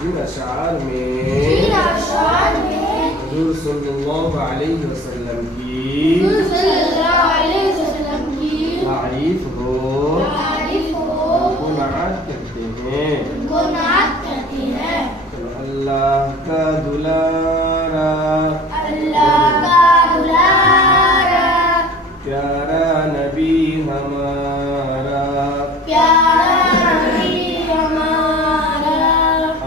जिन अशार में हुज़ूर सल्लल्लाहु अलैहि वसल्लम की तारीफ हो गुनात करते हैं। तो अल्लाह का दुलारा प्यारा नबी हमारा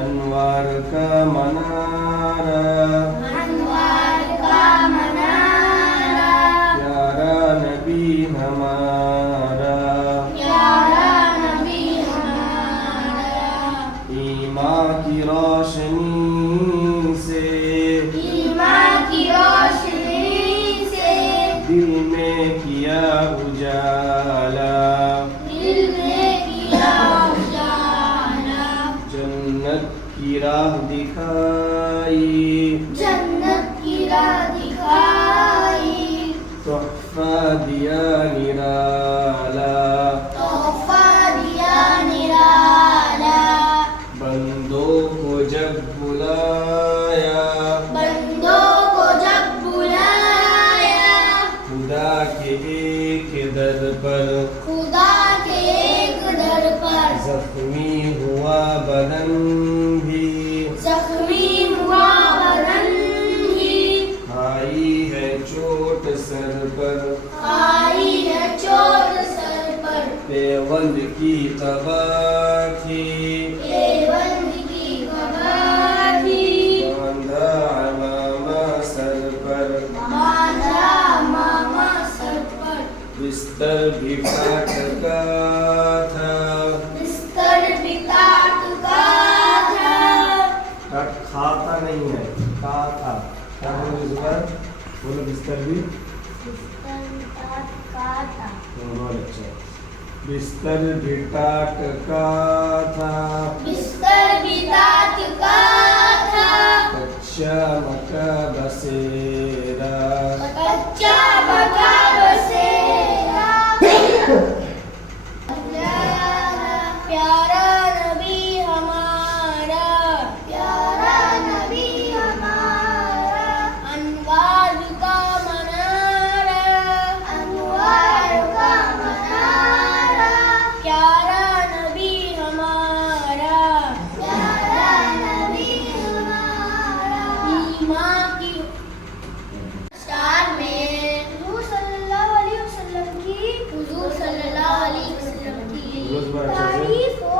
अनवार का मनारा प्यारा नबी हमारा ईमान की रोशनी से दिल में किया उजाला जन्नत की राह दिखाई तोहफा दिया निराला बंदों को जब बुलाया खुदा के एक दर पर जख्मी हुआ बदन भी आई है चोट सर पर पेवंद की कबा थी बांधा अमामा सर पर बिस्तर भी काट का था खाता नहीं है का था क्या बोलो इस बार बोलो बिस्तर भी बहुत अच्छा बिस्तर भी काट का था कच्चा मका बसेरा प्यारा नबी हमारा अनवार का मनारा प्यारा नबी हमारा ईमान की शान में हुज़ूर सल्लल्लाहु अलैहि वसल्लम की तारीफ हो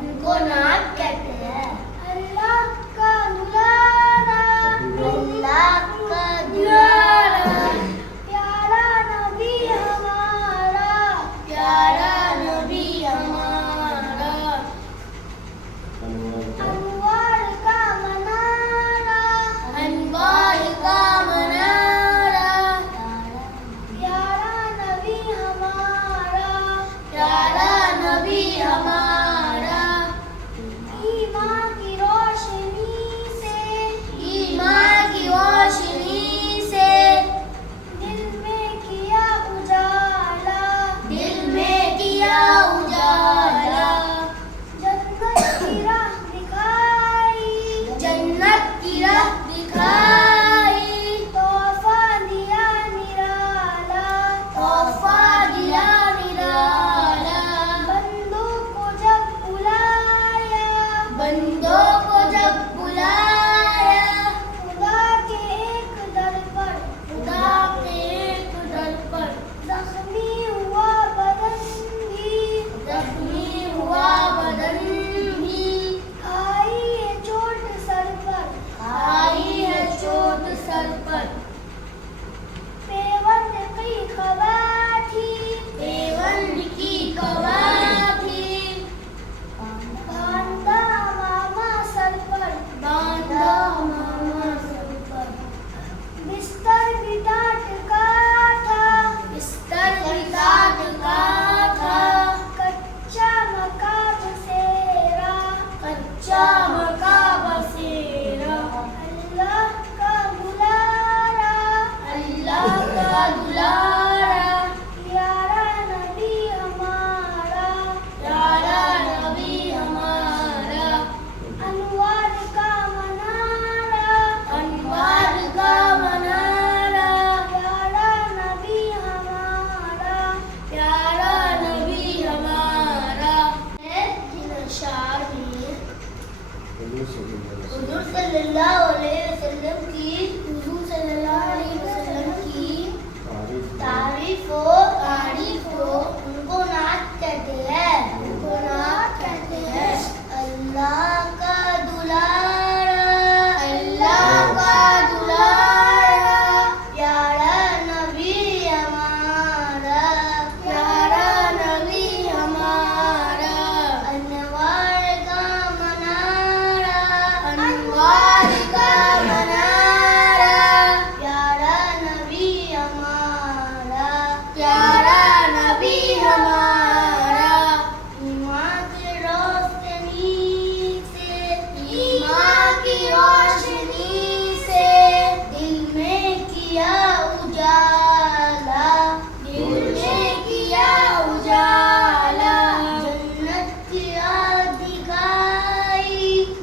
उनको नात कहते हैं अल्लाह का दुलारा प्यारा नबी हमारा अनवार का मनारा प्यारा नबी हमारा ईमान की रोशनी से दिल में किया उजाला जन्नत की राह दिखाई तोहफा दिया निराला बंदों को तारीफ हो उनको नात कहते हैं, उनको नात कहते हैं। अल्लाह का दुलारा, अल्लाह का दुलारा, प्यारा नबी हमारा, प्यारा नबी हमारा। अनवार का मनारा, अनवार का मनारा, प्यारा नबी हमारा, प्यारा नबी हमारा। ईमान की रोशनी से, ईमान की रोशनी से दिल में किया उजाला, दिल में किया उजाला। जन्नत की राह दिखाई,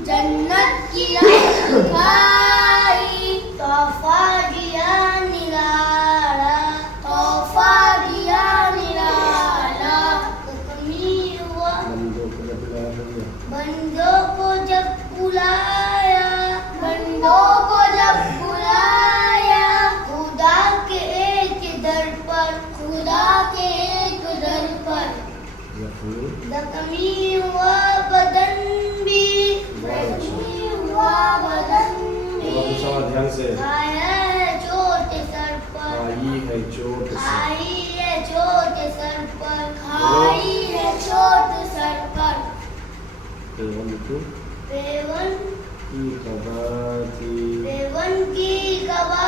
जन्नत की राह दिखाई। तोहफा दिया निराला, तोहफा दिया निराला। कमी हुआ बंदों को जब बुलाया, बंदों को जब बुलाया। खुदा के एक दर पर, खुदा के एक दर पर। जख्मी हुआ बदन भी, जख्मी हुआ बदन भी। ध्यान से। खाया है चोट सर पर, आई है चोट से। खाई है चोट सर पर, खाई है चोट सर पर। पेवन की कबा थी, पेवन की कबा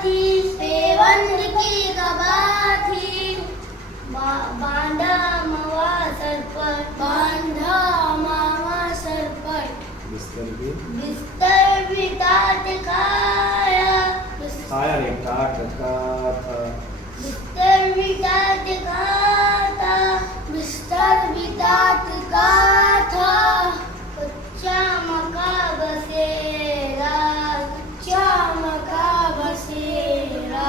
थी, पेवन की कबा थी। बांधा मवा सर पर, बांधा मावा सर पर। बिस्तर भी, बिस्तर भी काट खाया, खाया नहीं काट का था। बिस्तर भी काट खाता, बिस्तर भी काट का था। कच्चा मका बसेरा, कच्चा मका बसेरा।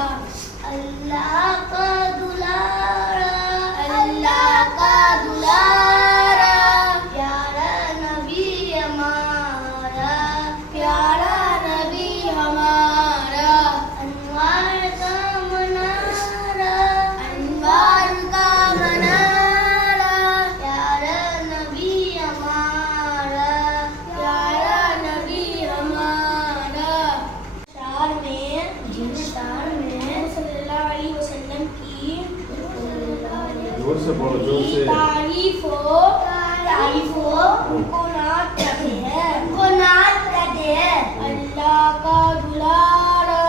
अल्लाह का दुलारा, अल्लाह का दुलारा, प्यारा नबी हमारा, प्यारा नबी हमारा। अनवार का मनारा, अनवार का मनारा, प्यारा नबी हमारा, प्यारा नबी हमारा। शार में, जिन शार में सल्लल्लाहु अलैहि वसल्लम की जोर से बोलो, जोर से। तारीफ हो उनको नात कहते हैं, उनको नात कहते हैं। अल्लाह का दुलारा,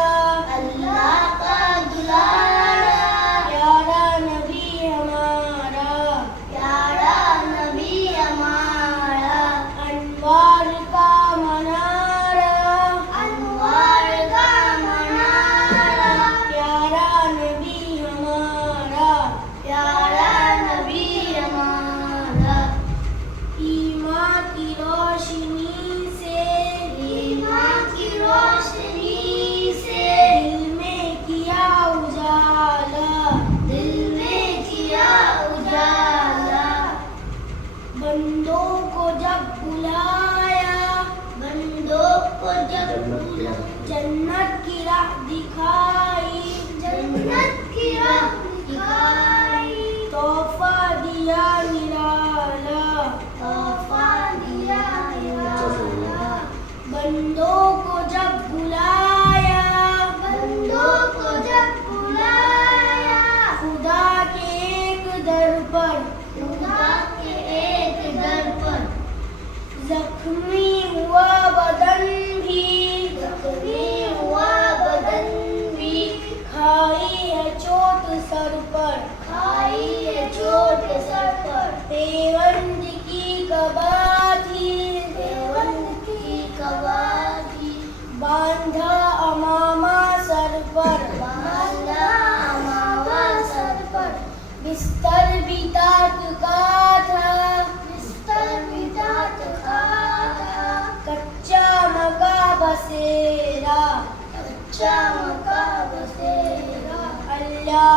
अल्लाह का दुलारा, प्यारा नबी हमारा, प्यारा नबी हमारा। अनवार का मनारा, अनवार का मनारा, प्यारा नबी हमारा, प्यारा नबी हमारा। ईमान की रोशनी से, ईमान की रोशनी से दिल में किया उजाला, दिल में किया उजाला। बंदों को जब बुलाया, बंदों को जब बुलाया। जन्नत की राह दिखाई, जन्नत की राह दिखाई। तोहफा दिया निराला, तोहफा दिया निराला। बंदों को जब बुलाया, बंदों को जब बुलाया। खुदा के एक दर पर, खुदा के एक दर पर। जख्मी हुआ बदन भी, जख्मी हुआ बदन भी। खाई है चोट सर पर, खाई है चोट सर पर। पेवंद की कबा थी, पेवंद की कबा थी। बांधा अमामा सर पर, बांधा अमामा सर पर। बिस्तर भी तात का था, बिस्तर भी तात का था। कच्चा मका बसेरा, कच्चा मका बसेरा। अल्लाह